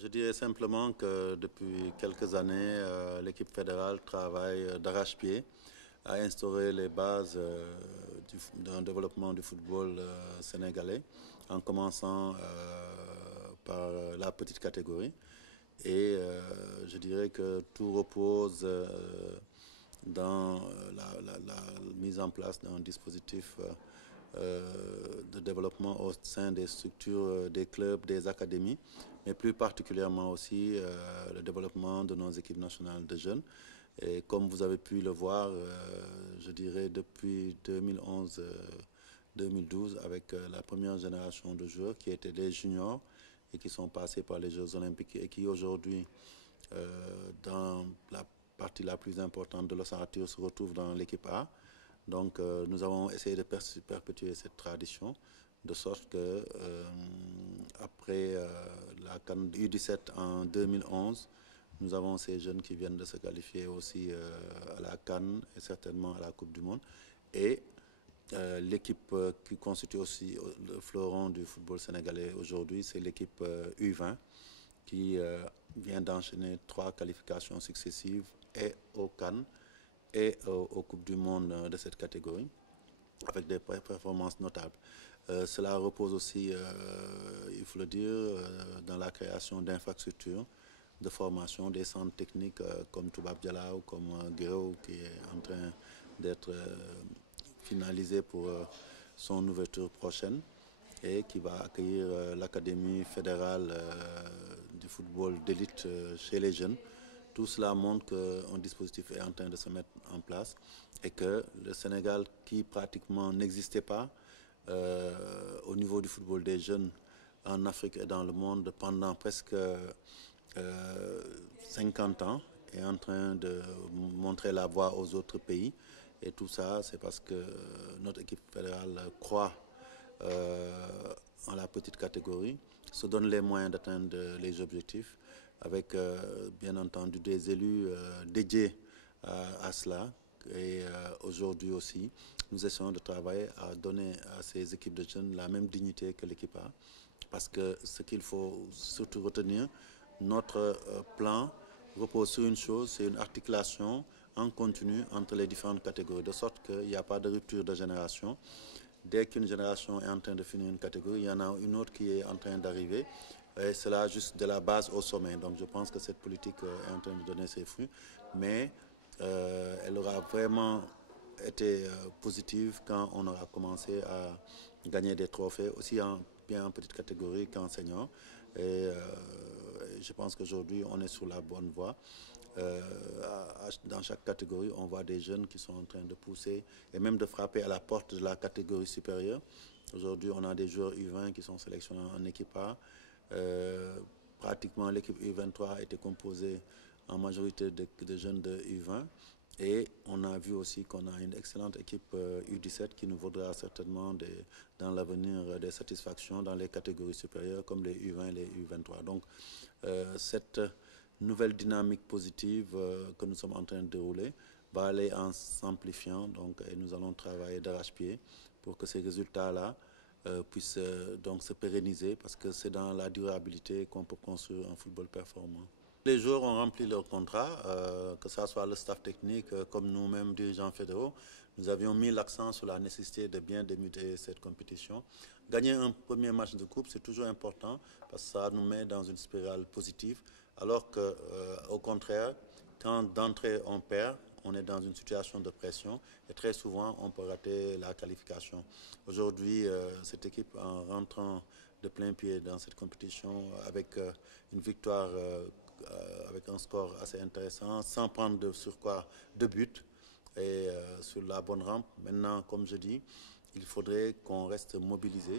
Je dirais simplement que depuis quelques années, l'équipe fédérale travaille d'arrache-pied à instaurer les bases d'un développement du football sénégalais, en commençant par la petite catégorie. Et je dirais que tout repose dans la mise en place d'un dispositif de développement au sein des structures, des clubs, des académies, mais plus particulièrement aussi le développement de nos équipes nationales de jeunes. Et comme vous avez pu le voir, je dirais depuis 2011-2012, avec la première génération de joueurs qui étaient des juniors et qui sont passés par les Jeux olympiques et qui aujourd'hui, dans la partie la plus importante de l'ossature, se retrouvent dans l'équipe A. Donc nous avons essayé de perpétuer cette tradition, de sorte que après la CAN U17 en 2011, nous avons ces jeunes qui viennent de se qualifier aussi à la CAN et certainement à la Coupe du Monde. Et l'équipe qui constitue aussi le fleuron du football sénégalais aujourd'hui, c'est l'équipe U20 qui vient d'enchaîner 3 qualifications successives et au CAN et aux Coupes du Monde de cette catégorie, avec des performances notables. Cela repose aussi, il faut le dire, dans la création d'infrastructures de formation, des centres techniques comme Toubab Diala ou comme Guéo, qui est en train d'être finalisé pour son ouverture prochaine et qui va accueillir l'Académie fédérale du football d'élite chez les jeunes. Tout cela montre qu'un dispositif est en train de se mettre en place et que le Sénégal, qui pratiquement n'existait pas au niveau du football des jeunes en Afrique et dans le monde pendant presque 50 ans, est en train de montrer la voie aux autres pays. Et tout ça, c'est parce que notre équipe fédérale croit en la petite catégorie, se donne les moyens d'atteindre les objectifs, avec bien entendu des élus dédiés à cela. Et aujourd'hui aussi, nous essayons de travailler à donner à ces équipes de jeunes la même dignité que l'équipe A. Parce que ce qu'il faut surtout retenir, notre plan repose sur une chose, c'est une articulation en continu entre les différentes catégories, de sorte qu'il n'y a pas de rupture de génération. Dès qu'une génération est en train de finir une catégorie, il y en a une autre qui est en train d'arriver. Et cela juste de la base au sommet. Donc je pense que cette politique est en train de donner ses fruits. Mais elle aura vraiment été positive quand on aura commencé à gagner des trophées, aussi bien en petite catégorie qu'en senior. Et je pense qu'aujourd'hui, on est sur la bonne voie. Dans chaque catégorie, on voit des jeunes qui sont en train de pousser et même de frapper à la porte de la catégorie supérieure. Aujourd'hui, on a des joueurs U20 qui sont sélectionnés en équipe A. Pratiquement l'équipe U23 était composée en majorité de jeunes de U20. Et on a vu aussi qu'on a une excellente équipe U17 qui nous vaudra certainement dans l'avenir des satisfactions dans les catégories supérieures comme les U20 et les U23. Donc cette nouvelle dynamique positive que nous sommes en train de dérouler va aller en s'amplifiant, donc, et nous allons travailler d'arrache-pied pour que ces résultats-là puissent donc se pérenniser, parce que c'est dans la durabilité qu'on peut construire un football performant. Les joueurs ont rempli leur contrat, que ce soit le staff technique comme nous-mêmes, dirigeants fédéraux. Nous avions mis l'accent sur la nécessité de bien débuter cette compétition. Gagner un premier match de coupe, c'est toujours important parce que ça nous met dans une spirale positive, alors qu'au contraire, quand d'entrée on perd, on est dans une situation de pression et très souvent on peut rater la qualification. Aujourd'hui, cette équipe, en rentrant de plein pied dans cette compétition avec une victoire avec un score assez intéressant, sans prendre de surcroît de but et sur la bonne rampe. Maintenant, comme je dis, il faudrait qu'on reste mobilisé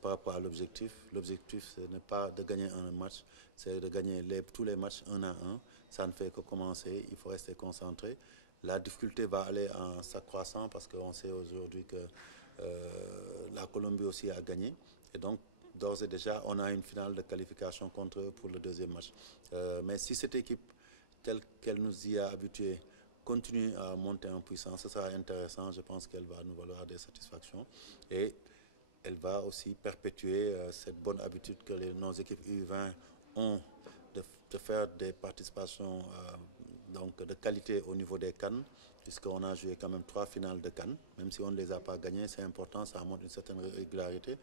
par rapport à l'objectif. L'objectif, ce n'est pas de gagner un match, c'est de gagner tous les matchs 1-1. Ça ne fait que commencer, il faut rester concentré. La difficulté va aller en s'accroissant parce qu'on sait aujourd'hui que la Colombie aussi a gagné. Et donc, d'ores et déjà, on a une finale de qualification contre eux pour le deuxième match. Mais si cette équipe, telle qu'elle nous y a habitués, continue à monter en puissance, ce sera intéressant. Je pense qu'elle va nous valoir des satisfactions. Et elle va aussi perpétuer cette bonne habitude que nos équipes U20 ont de faire des participations donc de qualité au niveau des CAN, puisqu'on a joué quand même 3 finales de CAN. Même si on ne les a pas gagnées, c'est important, ça montre une certaine régularité.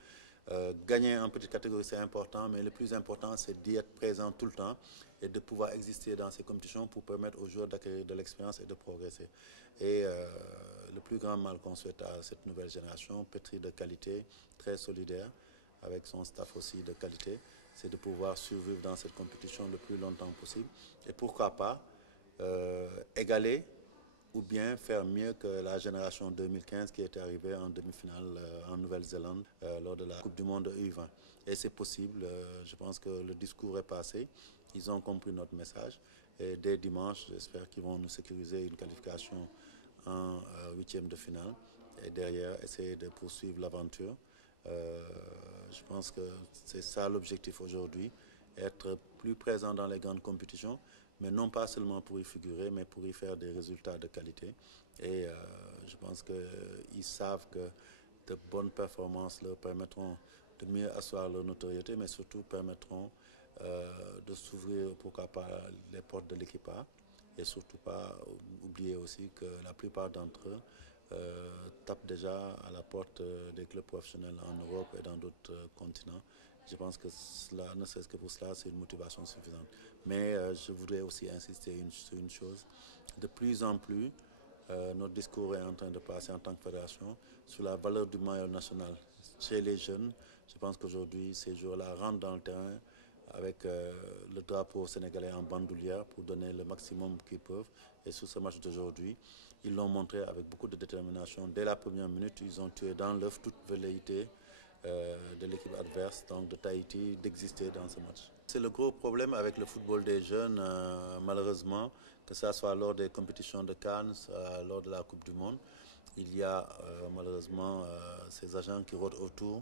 Gagner en petite catégorie, c'est important, mais le plus important, c'est d'y être présent tout le temps et de pouvoir exister dans ces compétitions pour permettre aux joueurs d'acquérir de l'expérience et de progresser. Et le plus grand mal qu'on souhaite à cette nouvelle génération, pétrie de qualité, très solidaire, avec son staff aussi de qualité, c'est de pouvoir survivre dans cette compétition le plus longtemps possible. Et pourquoi pas égaler ou bien faire mieux que la génération 2015 qui était arrivée en demi-finale en Nouvelle-Zélande lors de la Coupe du Monde U20. Et c'est possible, je pense que le discours est passé, ils ont compris notre message et dès dimanche, j'espère qu'ils vont nous sécuriser une qualification en huitième de finale et derrière essayer de poursuivre l'aventure. Je pense que c'est ça l'objectif aujourd'hui, être plus présent dans les grandes compétitions, mais non pas seulement pour y figurer, mais pour y faire des résultats de qualité. Et je pense qu'ils savent que de bonnes performances leur permettront de mieux asseoir leur notoriété, mais surtout permettront de s'ouvrir, pourquoi pas, les portes de l'équipe A. Et surtout pas oublier aussi que la plupart d'entre eux tapent déjà à la porte des clubs professionnels en Europe et dans d'autres continents. Je pense que cela, ne serait-ce que pour cela, c'est une motivation suffisante. Mais je voudrais aussi insister sur une chose. De plus en plus, notre discours est en train de passer en tant que fédération sur la valeur du maillot national. Chez les jeunes, je pense qu'aujourd'hui, ces joueurs-là rentrent dans le terrain avec le drapeau sénégalais en bandoulière pour donner le maximum qu'ils peuvent. Et sur ce match d'aujourd'hui, ils l'ont montré avec beaucoup de détermination. Dès la première minute, ils ont tué dans l'œuf toute velléité de l'équipe adverse, donc de Tahiti, d'exister dans ce match. C'est le gros problème avec le football des jeunes, malheureusement, que ce soit lors des compétitions de Cannes, lors de la Coupe du Monde. Il y a malheureusement ces agents qui rôdent autour,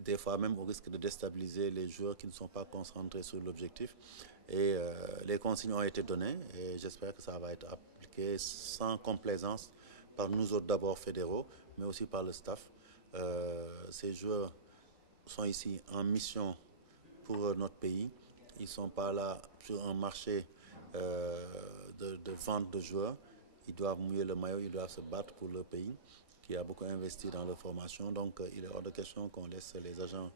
des fois même au risque de déstabiliser les joueurs qui ne sont pas concentrés sur l'objectif. Et les consignes ont été données et j'espère que ça va être appliqué sans complaisance par nous autres d'abord fédéraux, mais aussi par le staff. Ces joueurs sont ici en mission pour notre pays. Ils ne sont pas là sur un marché de vente de joueurs. Ils doivent mouiller le maillot, ils doivent se battre pour leur pays, qui a beaucoup investi dans leur formation. Donc, il est hors de question qu'on laisse les agents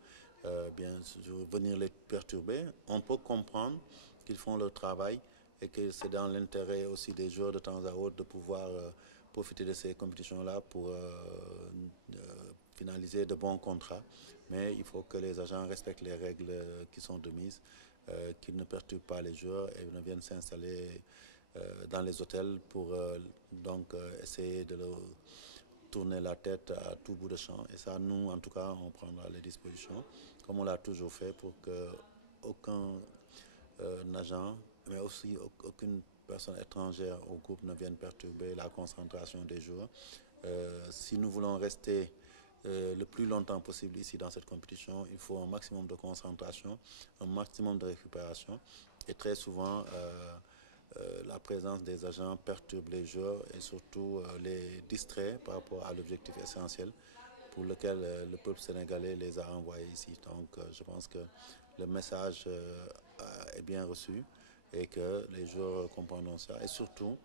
bien sûr venir les perturber. On peut comprendre qu'ils font leur travail et que c'est dans l'intérêt aussi des joueurs de temps à autre de pouvoir profiter de ces compétitions-là pour finaliser de bons contrats. Mais il faut que les agents respectent les règles qui sont de mise, qu'ils ne perturbent pas les joueurs et ne viennent s'installer dans les hôtels pour donc essayer de leur tourner la tête à tout bout de champ. Et ça, nous, en tout cas, on prendra les dispositions, comme on l'a toujours fait, pour que aucun agent, mais aussi aucune personne étrangère au groupe ne vienne perturber la concentration des joueurs. Si nous voulons rester le plus longtemps possible ici dans cette compétition, il faut un maximum de concentration, un maximum de récupération. Et très souvent, la présence des agents perturbe les joueurs et surtout les distrait par rapport à l'objectif essentiel pour lequel le peuple sénégalais les a envoyés ici. Donc je pense que le message est bien reçu et que les joueurs comprendront ça. Et surtout,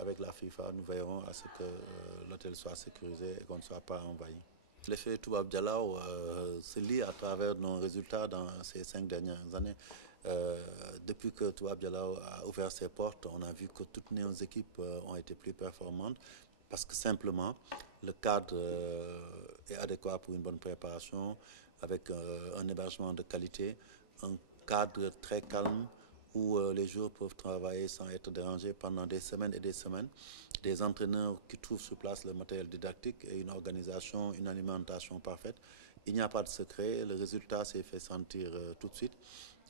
avec la FIFA, nous veillerons à ce que l'hôtel soit sécurisé et qu'on ne soit pas envahi. L'effet Toubab Dialaw se lie à travers nos résultats dans ces 5 dernières années. Depuis que Toubab Dialaw a ouvert ses portes, on a vu que toutes nos équipes ont été plus performantes parce que simplement le cadre est adéquat pour une bonne préparation avec un hébergement de qualité, un cadre très calme où les joueurs peuvent travailler sans être dérangés pendant des semaines et des semaines. Des entraîneurs qui trouvent sur place le matériel didactique et une organisation, une alimentation parfaite. Il n'y a pas de secret, le résultat s'est fait sentir tout de suite.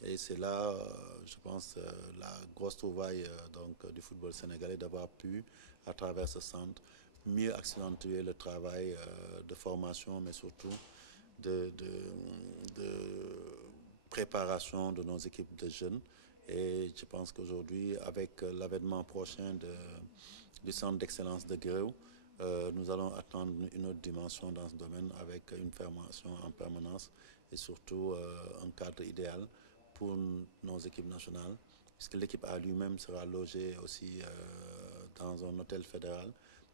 Et c'est là, je pense, la grosse trouvaille du football sénégalais d'avoir pu, à travers ce centre, mieux accentuer le travail de formation, mais surtout de préparation de nos équipes de jeunes. Et je pense qu'aujourd'hui, avec l'avènement prochain du centre d'excellence de Guéréo, nous allons attendre une autre dimension dans ce domaine avec une formation en permanence et surtout un cadre idéal pour pour nos équipes nationales, puisque l'équipe A lui-même sera logée aussi dans un hôtel fédéral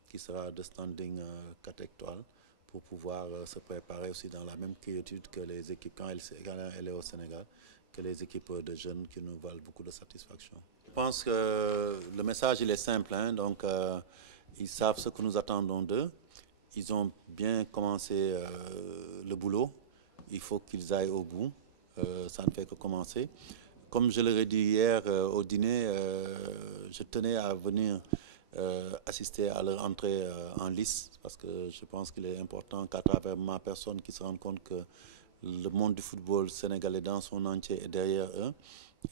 qui sera de standing 4 étoiles pour pouvoir se préparer aussi dans la même quiétude que les équipes quand elle est au Sénégal, que les équipes de jeunes qui nous valent beaucoup de satisfaction. Je pense que le message il est simple, hein, donc ils savent ce que nous attendons d'eux. Ils ont bien commencé le boulot. Il faut qu'ils aillent au bout. Ça ne fait que commencer. Comme je leur ai dit hier au dîner, je tenais à venir assister à leur entrée en lice parce que je pense qu'il est important qu'à travers ma personne qu'ils se rendent compte que le monde du football sénégalais dans son entier est derrière eux.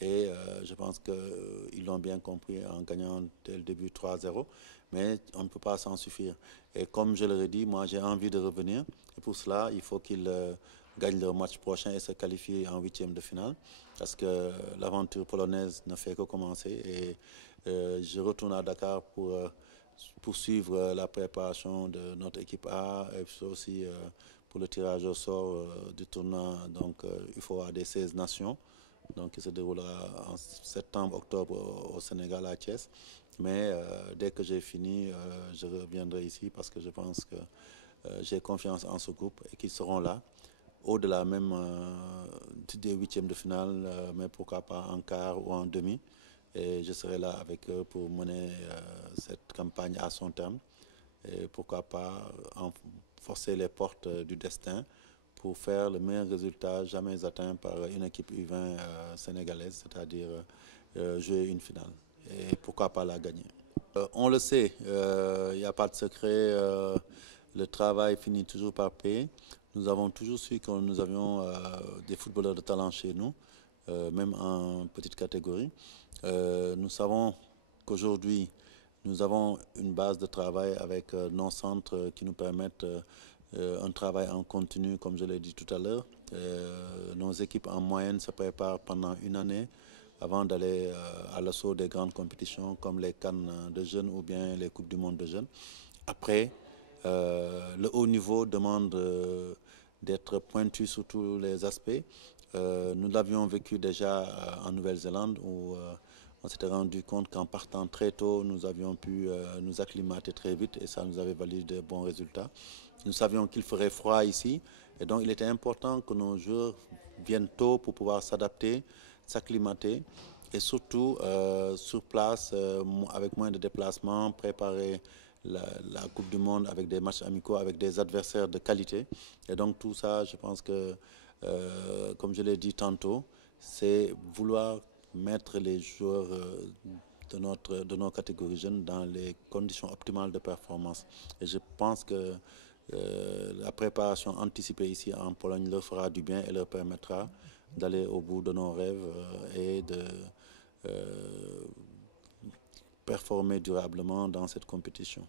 Et je pense qu'ils l'ont bien compris en gagnant dès le début 3-0. Mais on ne peut pas s'en suffire. Et comme je leur ai dit, moi j'ai envie de revenir. Et pour cela, il faut qu'ils gagnent leur match prochain et se qualifient en huitième de finale. Parce que l'aventure polonaise ne fait que commencer. Et je retourne à Dakar pour poursuivre la préparation de notre équipe A et aussi pour le tirage au sort du tournoi donc, UFOA des 16 nations. Donc, qui se déroulera en septembre-octobre au Sénégal à Thiès. Mais dès que j'ai fini, je reviendrai ici parce que je pense que j'ai confiance en ce groupe et qu'ils seront là, au-delà même des huitièmes de finale, mais pourquoi pas en quart ou en demi. Et je serai là avec eux pour mener cette campagne à son terme. Et pourquoi pas forcer les portes du destin pour faire le meilleur résultat jamais atteint par une équipe U20 sénégalaise, c'est-à-dire jouer une finale. Et pourquoi pas la gagner. On le sait, il n'y a pas de secret, le travail finit toujours par payer. Nous avons toujours su que nous avions des footballeurs de talent chez nous, même en petite catégorie. Nous savons qu'aujourd'hui, nous avons une base de travail avec nos centres qui nous permettent un travail en continu, comme je l'ai dit tout à l'heure. Nos équipes en moyenne se préparent pendant une année avant d'aller à l'assaut des grandes compétitions comme les CAN de jeunes ou bien les Coupes du Monde de jeunes. Après, le haut niveau demande d'être pointu sur tous les aspects. Nous l'avions vécu déjà en Nouvelle-Zélande où on s'était rendu compte qu'en partant très tôt, nous avions pu nous acclimater très vite et ça nous avait valu de bons résultats. Nous savions qu'il ferait froid ici et donc il était important que nos joueurs viennent tôt pour pouvoir s'adapter, s'acclimater et surtout sur place, avec moins de déplacements, préparer la Coupe du Monde avec des matchs amicaux, avec des adversaires de qualité. Et donc tout ça, je pense que, comme je l'ai dit tantôt, c'est vouloir mettre les joueurs de nos catégories jeunes dans les conditions optimales de performance. Et je pense que la préparation anticipée ici en Pologne leur fera du bien et leur permettra d'aller au bout de nos rêves et de performer durablement dans cette compétition.